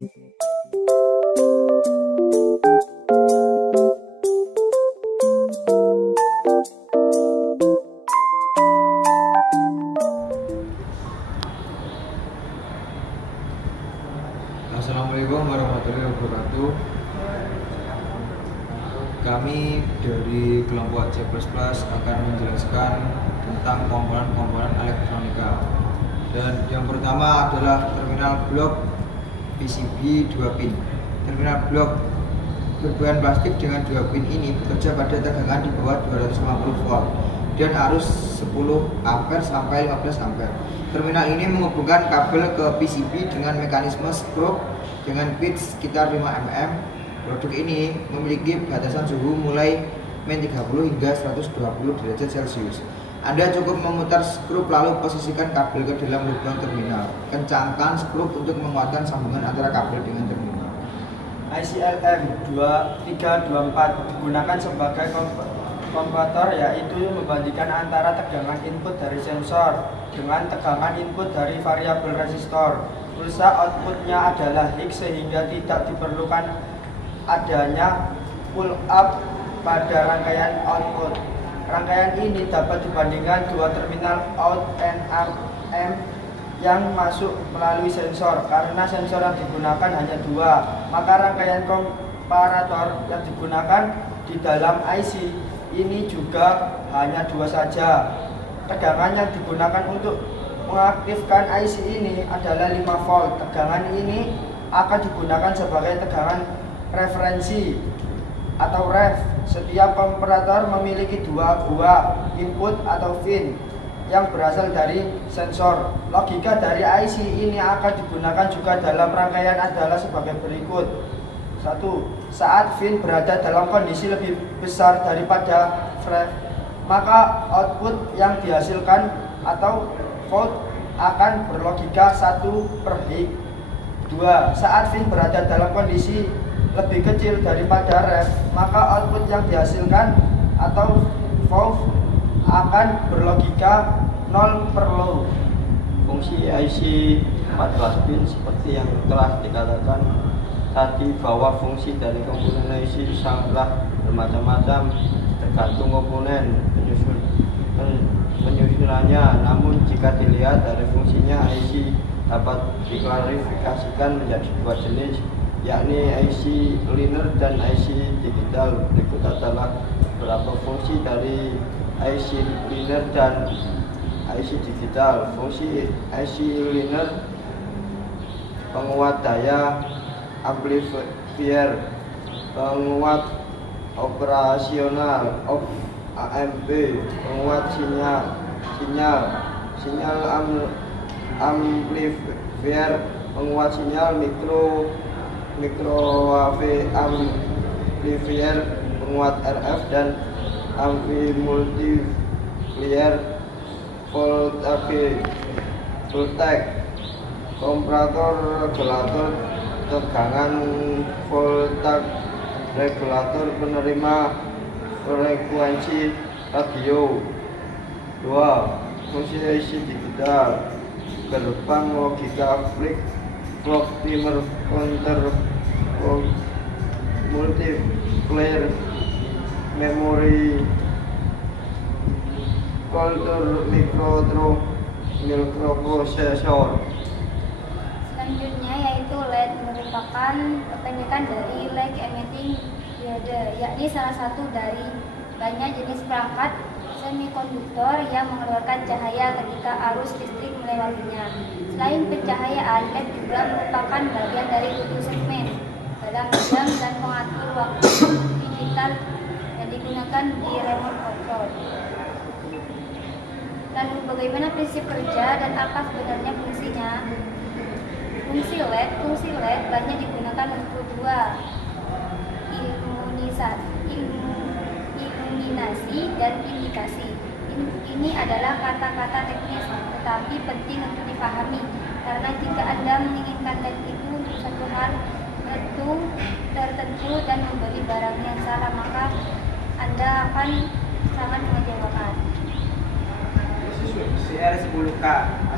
Assalamualaikum warahmatullahi wabarakatuh. Kami dari kelompok C++ akan menjelaskan tentang komponen-komponen elektronika. Dan yang pertama adalah terminal blok PCB 2 pin. Terminal blok berbahan plastik dengan 2 pin ini bekerja pada tegangan di bawah 250 volt dan arus 10 ampere sampai 15 ampere. Terminal ini menghubungkan kabel ke PCB dengan mekanisme skrup dengan pitch sekitar 5 mm. Produk ini memiliki batasan suhu mulai -30 hingga 120 derajat Celcius. Anda cukup memutar skrup lalu posisikan kabel ke dalam lubang terminal. Kencangkan skrup untuk menguatkan sambungan antara kabel dengan terminal. IC LM2324 digunakan sebagai komparator, yaitu membandingkan antara tegangan input dari sensor dengan tegangan input dari variabel resistor. Pulsa outputnya adalah X sehingga tidak diperlukan adanya pull up pada rangkaian output. Rangkaian ini dapat dibandingkan dua terminal out and M yang masuk melalui sensor. Karena sensor yang digunakan hanya dua, maka rangkaian komparator yang digunakan di dalam IC ini juga hanya dua saja. Tegangan yang digunakan untuk mengaktifkan IC ini adalah 5 volt. Tegangan ini akan digunakan sebagai tegangan referensi atau ref. Setiap komparator memiliki dua buah input atau pin yang berasal dari sensor. Logika dari IC ini akan digunakan juga dalam rangkaian adalah sebagai berikut. 1. Saat pin berada dalam kondisi lebih besar daripada ref, maka output yang dihasilkan atau volt akan berlogika 1/H. 2. Saat pin berada dalam kondisi lebih kecil daripada ref, maka output yang dihasilkan atau volt akan berlogika 0/Low. Fungsi IC 14 pin seperti yang telah dikatakan tadi bahwa fungsi dari komponen IC sangatlah bermacam-macam tergantung komponen penyusunannya. Namun jika dilihat dari fungsinya, IC dapat diklarifikasikan menjadi dua jenis, yakni IC linear dan IC digital. Berikut adalah beberapa fungsi dari IC linear dan IC digital. Fungsi IC linear: penguat daya, amplifier, penguat operasional AMP, penguat sinyal amplifier, penguat sinyal microwave amplifier, penguat RF dan multiplier voltage, komparator, regulator tegangan, voltage regulator, penerima frekuensi radio. 2. Fungsi IC digital: gerbang logika, flip-flop, timer, counter, multiplier, memori, control, mikroprosesor. Selanjutnya yaitu LED, merupakan kependekan dari light emitting diode, yakni salah satu dari banyak jenis perangkat semikonduktor yang mengeluarkan cahaya ketika arus listrik melewatinya. Selain pencahayaan, LED juga merupakan bagian dari kutu segmen, dalam jam dan pengatur waktu digital yang digunakan di remote control. Lalu bagaimana prinsip kerja dan apa sebenarnya fungsinya? Fungsi LED banyak digunakan untuk dua, iluminasi dan indikasi. Ini adalah kata-kata teknis tetapi penting untuk dipahami, karena jika Anda menginginkan LED itu untuk satu hal tertentu dan membeli barang yang salah, maka Anda akan sangat mengecewakan. CR10K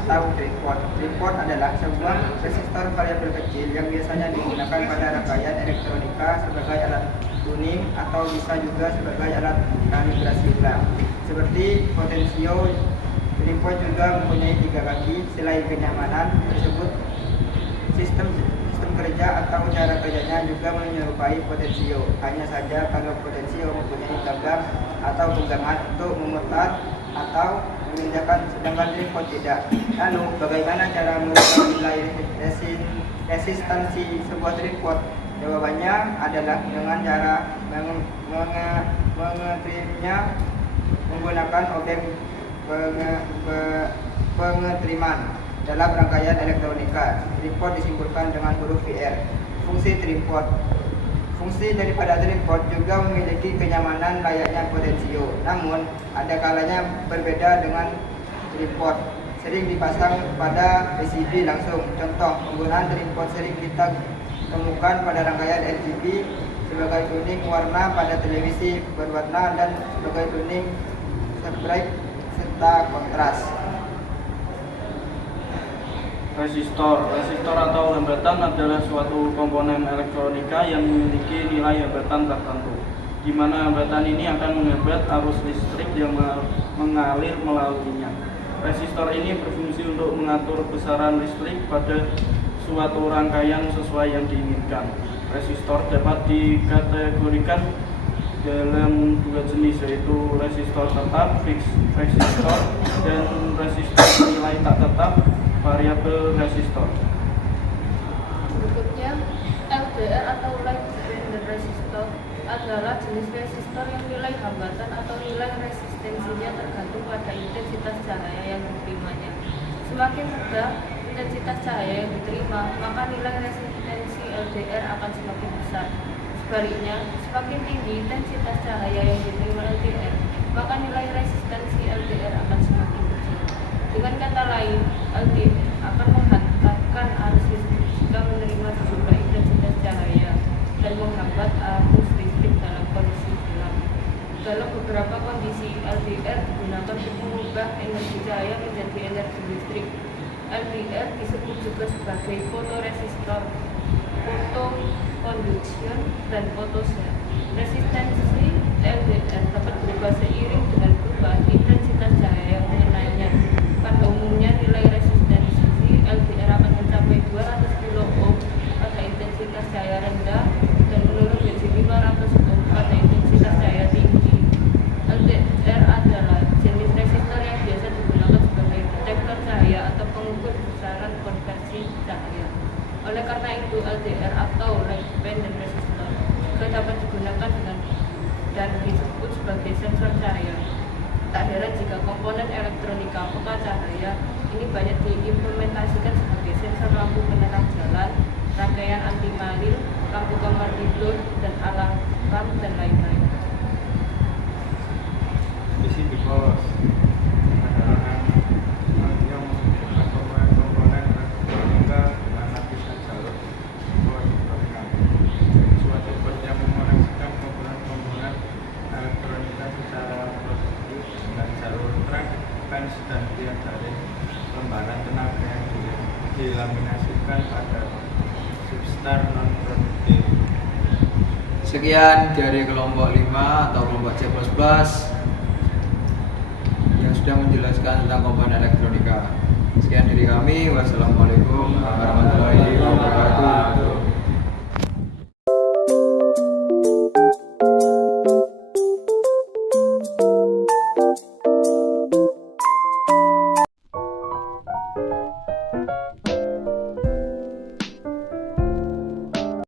atau tripod. Tripod adalah sebuah resistor variabel kecil yang biasanya digunakan pada rangkaian elektronika sebagai alat tuning atau bisa juga sebagai alat kalibrasi ulang. Seperti potensio, tripod juga mempunyai 3 kaki. Selain kenyamanan tersebut, sistem kerja atau cara kerjanya juga menyerupai potensio. Hanya saja kalau potensio mempunyai gagang atau pegangan untuk memutar atau memindahkan, sedangkan tripod tidak. Lalu, bagaimana cara merubah nilai resistansi sebuah tripod? Jawabannya adalah dengan cara mengetimnya menggunakan objek pengetriman dalam rangkaian elektronika. Tripod disimpulkan dengan huruf VR. Fungsi tripod. Fungsi daripada tripod juga memiliki kenyamanan layaknya potensio, namun ada kalanya berbeda dengan tripod. Sering dipasang pada PCB langsung. Contoh, penggunaan tripod sering kita temukan pada rangkaian RGB sebagai tuning warna pada televisi berwarna dan sebagai tuning bright serta kontras. Resistor atau hambatan adalah suatu komponen elektronika yang memiliki nilai hambatan tertentu, di mana hambatan ini akan menghambat arus listrik yang mengalir melaluinya. Resistor ini berfungsi untuk mengatur besaran listrik pada suatu rangkaian sesuai yang diinginkan. Resistor dapat dikategorikan dalam 2 jenis, yaitu resistor tetap fixed resistor dan resistor nilai tak tetap variabel resistor. Berikutnya, LDR atau light dependent resistor adalah jenis resistor yang nilai hambatan atau nilai resistensinya tergantung pada intensitas cahaya yang diterimanya. Semakin rendah intensitas cahaya yang diterima, maka nilai resistensi LDR akan semakin besar. Sebaliknya, semakin tinggi intensitas cahaya yang diterima LDR, maka nilai resistensi LDR akan semakin kecil. Dengan kata lain, LDR akan menghantarkan arus listrik jika menerima sejumlah intensitas cahaya dan menghambat arus listrik dalam kondisi gelap. Dalam beberapa kondisi, LDR digunakan untuk mengubah energi cahaya menjadi energi listrik. LDR disebut juga sebagai fotoresistor, fotoconduction, dan photocell. Resistensi LDR dapat berubah seiring dengan perubahan intensitas cahaya yang mengenainya. Pada umumnya, nilai resistensi LDR akan mencapai 200 kilo ohm pada intensitas cahaya rendah dan menurun menjadi 500 ohm pada intensitas cahaya tinggi. LDR adalah jenis resistor yang biasa digunakan sebagai detektor cahaya atau pengukur besaran konversi cahaya. Oleh karena itu, LDR atau light dependent resistor juga dapat digunakan dan disebut sebagai sensor cahaya. Tak heran jika komponen elektronika peka cahaya ini banyak diimplementasikan sebagai sensor lampu penerang jalan, rangkaian anti maling, lampu kamar tidur, dan alarm dan lain-lain. Isi di bawah adalah yang komponen elektronika dengan lapisan jalur elektronika. Suatu bot yang mengoneksikan komponen-komponen elektronika secara produktif dengan jalur track, fans, dan tiang jaring lembaran tenaga yang dilaminasikan pada substar non-produktif. Sekian dari kelompok 5 atau kelompok C++ yang sudah menjelaskan tentang komponen elektronika. Sekian dari kami. Wassalamualaikum warahmatullahi wabarakatuh.